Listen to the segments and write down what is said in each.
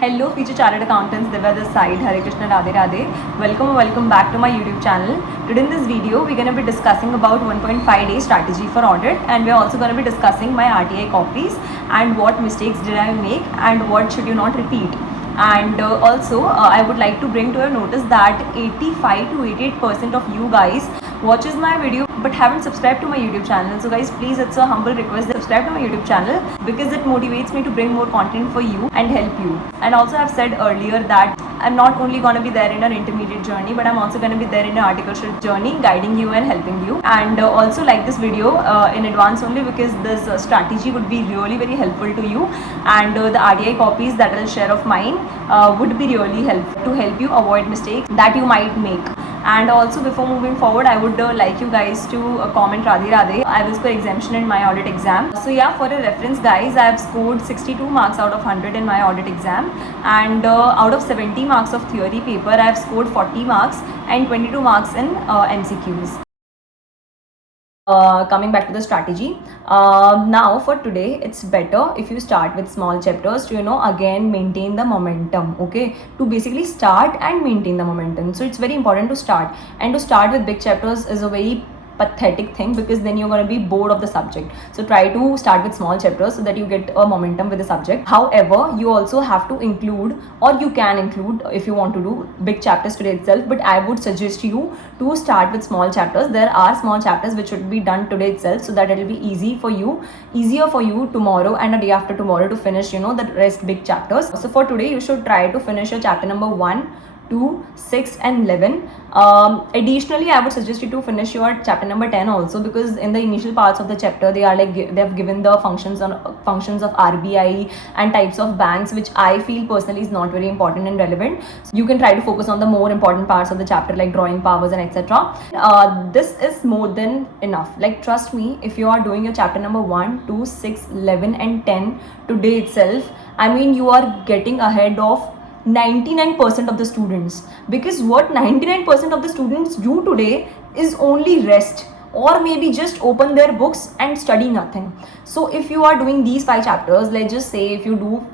Hello future chartered accountants, Divya this side, Hare Krishna Radhe Radhe. Welcome back to my YouTube channel. Today in this video, we're going to be discussing about 1.5 day strategy for audit, and we're also going to be discussing my RTI copies and what mistakes did I make and what should you not repeat. And also I would like to bring to your notice that 85 to 88% of you guys watches my video but haven't subscribed to my YouTube channel. So guys, please, it's a humble request, subscribe to my YouTube channel because it motivates me to bring more content for you and help you. And also I've said earlier that I'm not only going to be there in an intermediate journey, but I'm also going to be there in an articleship journey, guiding you and helping you. And also like this video in advance only because this strategy would be really very helpful to you, and the RTI copies that I'll share of mine would be really helpful to help you avoid mistakes that you might make. And also before moving forward, I would like you guys to comment Radhe Radhe. I will score exemption in my audit exam. So yeah, for a reference guys, I have scored 62 marks out of 100 in my audit exam, and out of 70 marks of theory paper, I have scored 40 marks and 22 marks in MCQs. Coming back to the strategy, now for today, it's better if you start with small chapters to again maintain the momentum. Okay, to basically start and maintain the momentum. So it's very important to start, and to start with big chapters is a very pathetic thing because then you're going to be bored of the subject. So try to start with small chapters so that you get a momentum with the subject. However, you also have to include, or you can include if you want to do big chapters today itself, but I would suggest you to start with small chapters. There are small chapters which should be done today itself so that it will be easier for you tomorrow and a day after tomorrow to finish the rest big chapters. So for today, you should try to finish your chapter number 1, 2, 6 and 11. Additionally, I would suggest you to finish your chapter number 10 also, because in the initial parts of the chapter they are like they have given the functions of RBI and types of banks, which I feel personally is not very important and relevant. So you can try to focus on the more important parts of the chapter like drawing powers and etc. This is more than enough. Like trust me, if you are doing your chapter number 1, 2, 6, 11 and 10 today itself, I mean you are getting ahead of 99% of the students, because what 99% of the students do today is only rest or maybe just open their books and study nothing. So if you are doing these 5 chapters, let's just say if you do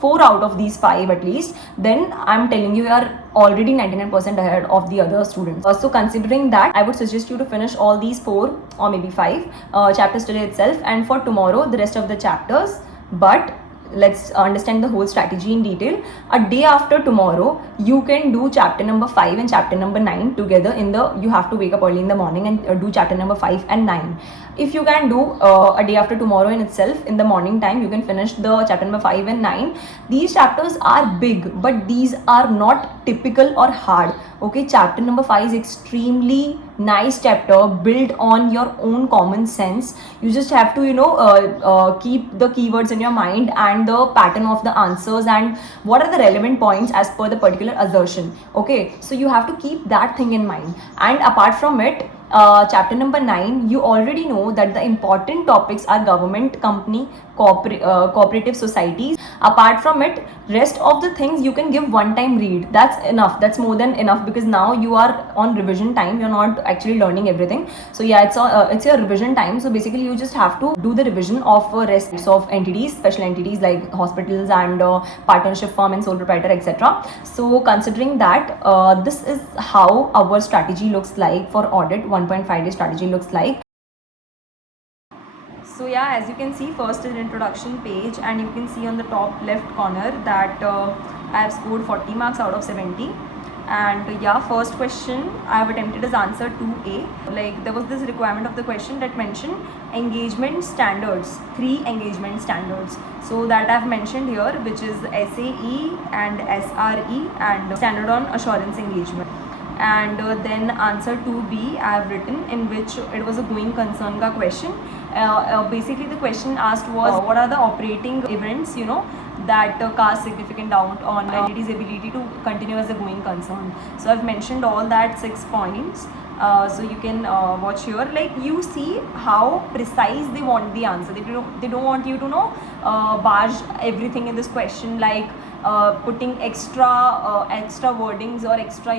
4 out of these 5 at least, then I'm telling you are already 99% ahead of the other students. So considering that, I would suggest you to finish all these 4 or maybe 5 chapters today itself, and for tomorrow the rest of the chapters. But let's understand the whole strategy in detail. A day after tomorrow, you can do chapter number 5 and chapter number 9 together you have to wake up early in the morning and do chapter number 5 and 9. If you can do a day after tomorrow in itself, in the morning time, you can finish the chapter number 5 and 9. These chapters are big, but these are not typical or hard. Okay, chapter number 5 is extremely nice chapter built on your own common sense. You just have to keep the keywords in your mind and the pattern of the answers and what are the relevant points as per the particular assertion. Okay, so you have to keep that thing in mind. And apart from it, chapter number 9, you already know that the important topics are government, company, cooperative societies. Apart from it, rest of the things you can give one time read. That's enough. That's more than enough, because now you are on revision time. You're not actually learning everything. So yeah, it's your revision time. So basically you just have to do the revision of rest of entities, special entities like hospitals and partnership firm and sole proprietor, etc. So considering that, this is how our strategy looks like for audit. 1.5 day strategy looks like. So yeah, as you can see, first is introduction page, and you can see on the top left corner that I have scored 40 marks out of 70. And yeah, first question I have attempted is answer 2A. Like there was this requirement of the question that mentioned engagement standards, 3 engagement standards. So that I have mentioned here, which is SAE and SRE and standard on assurance engagement. And then answer 2B I have written, in which it was a going concern ka question. Basically the question asked was what are the operating events that cast significant doubt on entity's ability to continue as a going concern. So I've mentioned all that 6 points. So you can watch here. Like you see how precise they want the answer. They don't want you to barge everything in this question, like putting extra wordings or extra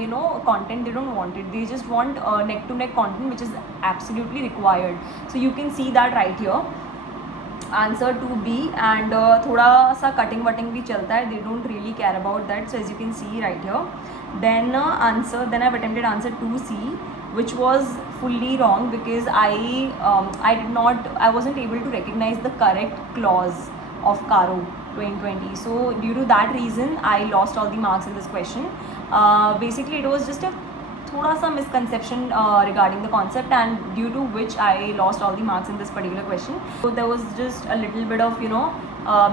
content. They don't want it. They just want neck to neck content, which is absolutely required. So you can see that right here. Answer 2B and थोड़ा सा cutting वटिंग भी चलता है, they don't really care about that, so as you can see right here. Then I've attempted answer 2C, which was fully wrong because I wasn't able to recognize the correct clause of Caro 2020. So due to that reason, I lost all the marks in this question. Basically, it was just a थोड़ा सा misconception regarding the concept, and due to which I lost all the marks in this particular question. So there was just a little bit of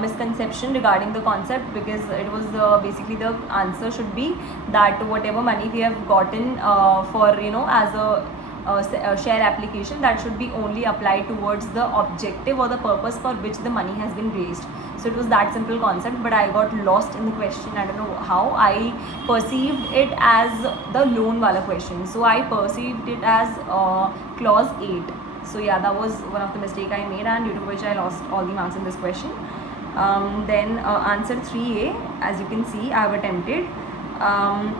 misconception regarding the concept, because it was basically the answer should be that whatever money we have gotten for as a share application, that should be only applied towards the objective or the purpose for which the money has been raised. So it was that simple concept, but I got lost in the question. I don't know how. I perceived it as the loan wala question. So I perceived it as clause 8. So yeah, that was one of the mistake I made, and due to which I lost all the marks in this question. Then answer 3A, as you can see, I have attempted.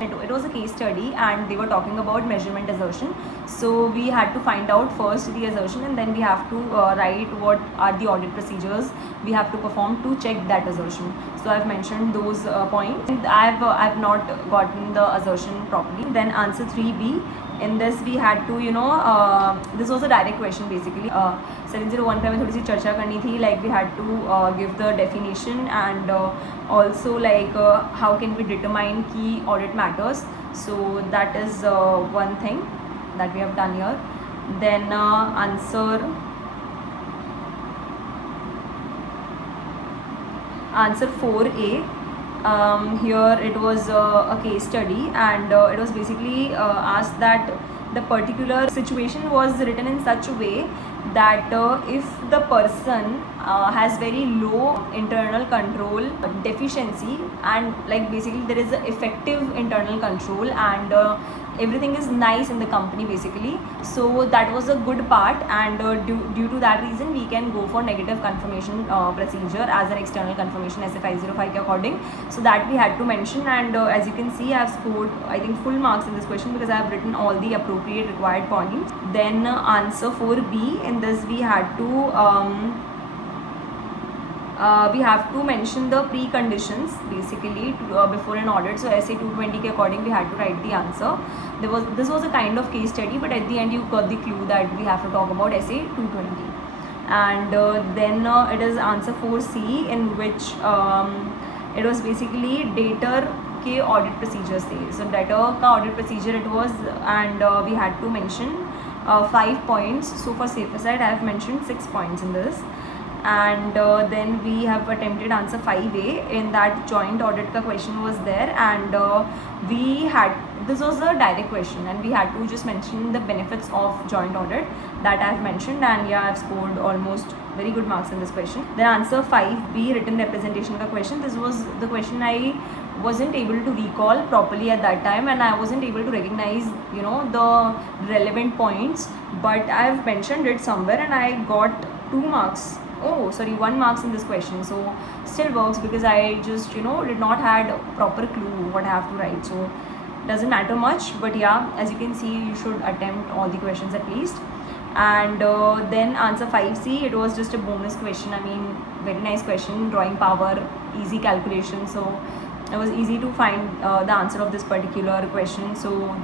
It was a case study, and they were talking about measurement assertion. So we had to find out first the assertion, and then we have to write what are the audit procedures we have to perform to check that assertion. So I've mentioned those points. I've not gotten the assertion properly. Then answer 3B. In this we had to this was a direct question basically. 7015 में थोड़ी सी चर्चा करनी थी, like we had to give the definition, and also like how can we determine key audit matters. So that is one thing that we have done here. Then answer 4A. Here it was a case study, and it was basically asked that the particular situation was written in such a way that if the person has very low internal control deficiency, and like basically there is a effective internal control, and everything is nice in the company basically. So that was a good part, and due to that reason we can go for negative confirmation procedure as an external confirmation SA 505 के according. So that we had to mention, and as you can see I have scored I think full marks in this question because I have written all the appropriate required points. Then answer 4B, in this we had to mention the preconditions basically before an audit. So SA 220 के according we had to write the answer. This was a kind of case study, but at the end you got the clue that we have to talk about SA 220. And then it is answer 4C, in which it was basically debtor के audit procedures थे. So debtor का audit procedure it was, and we had to mention 5 points. So for safer side I have mentioned 6 points in this. And then we have attempted answer 5A. In that joint audit ka question was there, and this was a direct question, and we had to just mention the benefits of joint audit that I have mentioned, and yeah, I have scored almost very good marks in this question. Then answer 5B, written representation ka question. This was the question I wasn't able to recall properly at that time, and I wasn't able to recognize the relevant points, but I have mentioned it somewhere and I got 1 marks in this question. So still works because I just did not had proper clue what I have to write. So doesn't matter much, but yeah, as you can see, you should attempt all the questions at least. And then answer 5C, it was just a bonus question. I mean, very nice question, drawing power, easy calculation. So it was easy to find the answer of this particular question. So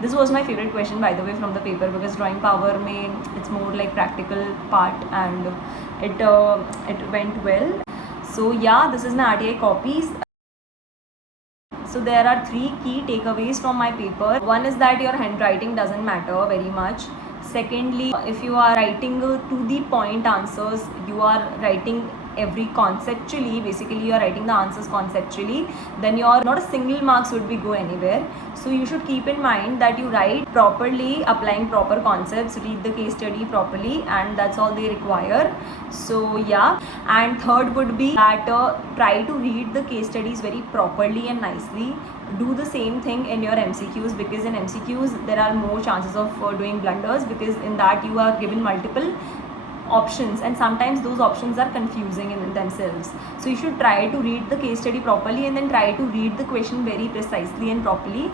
this was my favorite question, by the way, from the paper, because drawing power it's more like practical part, and it went well. So yeah, this is my RTI copies. So there are 3 key takeaways from my paper. One is that your handwriting doesn't matter very much. Secondly, if you are writing to the point answers, you are writing every conceptually, basically you are writing the answers conceptually, then your not a single marks would be go anywhere. So you should keep in mind that you write properly, applying proper concepts, read the case study properly, and that's all they require. So yeah, and third would be that try to read the case studies very properly and nicely. Do the same thing in your MCQs, because in MCQs there are more chances of doing blunders, because in that you are given multiple options, and sometimes those options are confusing in themselves. So you should try to read the case study properly, and then try to read the question very precisely and properly.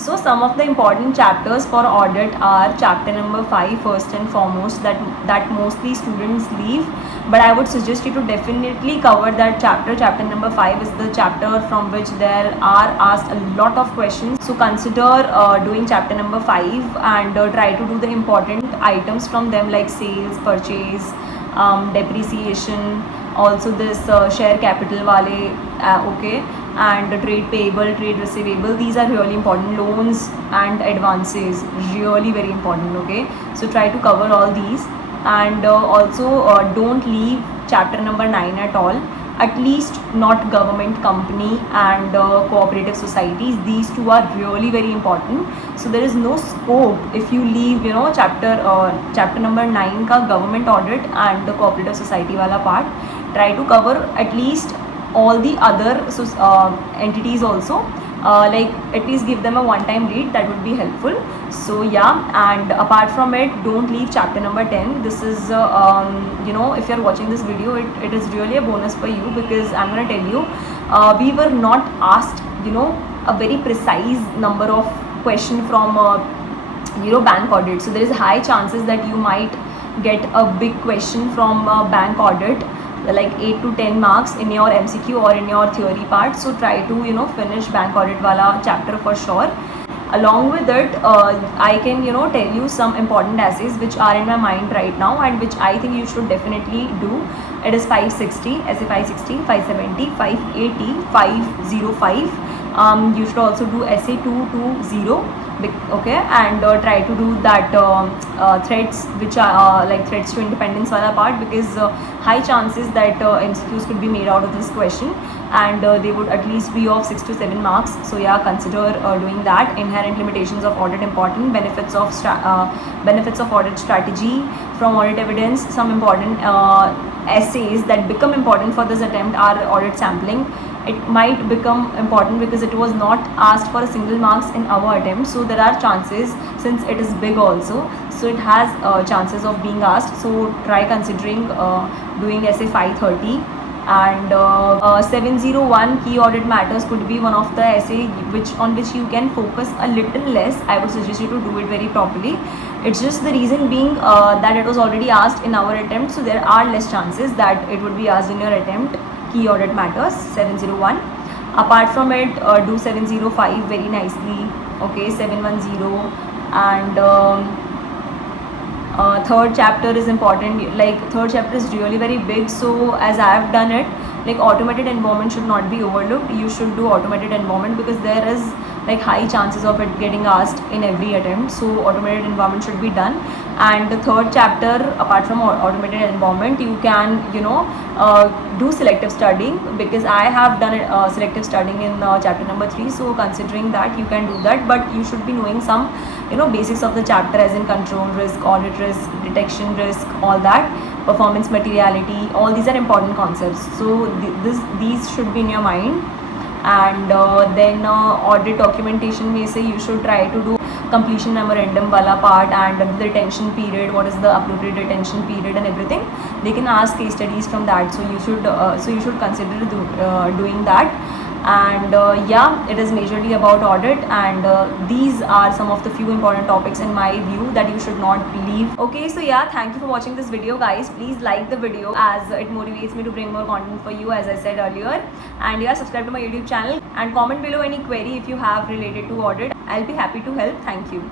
So some of the important chapters for audit are chapter number 5 first and foremost, that mostly students leave, but I would suggest you to definitely cover that chapter. Chapter number 5 is the chapter from which there are asked a lot of questions. So consider doing chapter number 5 and try to do the important items from them like sales, purchase, depreciation, also this share capital wale, okay, and trade payable, trade receivable. These are really important. Loans and advances, really very important. Okay, so try to cover all these, and also don't leave chapter number 9 at all. At least not government company and cooperative societies. These two are really very important. So there is no scope if you leave, chapter number 9 ka government audit and the cooperative society wala part. Try to cover at least all the other entities also, like at least give them a one-time read. That would be helpful. So yeah, and apart from it, don't leave chapter number 10. This is if you're watching this video, it is really a bonus for you, because I'm going to tell you, we were not asked a very precise number of question from bank audit. So there is high chances that you might get a big question from bank audit, like 8 to 10 marks in your MCQ or in your theory part. So try to finish bank audit wala chapter for sure. Along with it, I can tell you some important essays which are in my mind right now and which I think you should definitely do. It is 560, essay 560, 570, 580, 505. You should also do essay 220. Okay, and try to do that threats, which are like threats to independence wala part, because high chances that MCQs could be made out of this question, and they would at least be of 6 to 7 marks. So yeah, consider doing that. Inherent limitations of audit important, benefits of audit strategy from audit evidence. Some important essays that become important for this attempt are audit sampling. It might become important because it was not asked for a single marks in our attempt, so there are chances, since it is big also, so it has chances of being asked. So try considering doing essay 530. And 701 key audit matters could be one of the essay on which you can focus a little less. I would suggest you to do it very properly. It's just the reason being that it was already asked in our attempt, so there are less chances that it would be asked in your attempt. Key audit matters 701. Apart from it, do 705 very nicely. Okay, 710, and third chapter is important. Like third chapter is really very big, so as I have done it, like automated environment should not be overlooked. You should do automated environment because there is like high chances of it getting asked in every attempt. So automated environment should be done. And the third chapter, apart from automated environment, you can do selective studying, because I have done selective studying in chapter number 3. So considering that, you can do that, but you should be knowing some basics of the chapter, as in control risk, audit risk, detection risk, all that, performance materiality. All these are important concepts, so these should be in your mind. And then audit documentation may say you should try to do completion memorandum wala part, and the retention period, what is the appropriate retention period and everything. They can ask case studies from that, so you should consider doing that. And yeah, it is majorly about audit, and these are some of the few important topics in my view that you should not leave. Okay, so yeah, thank you for watching this video, guys. Please like the video, as it motivates me to bring more content for you, as I said earlier. And yeah, subscribe to my YouTube channel and comment below any query if you have related to audit. I'll be happy to help. Thank you.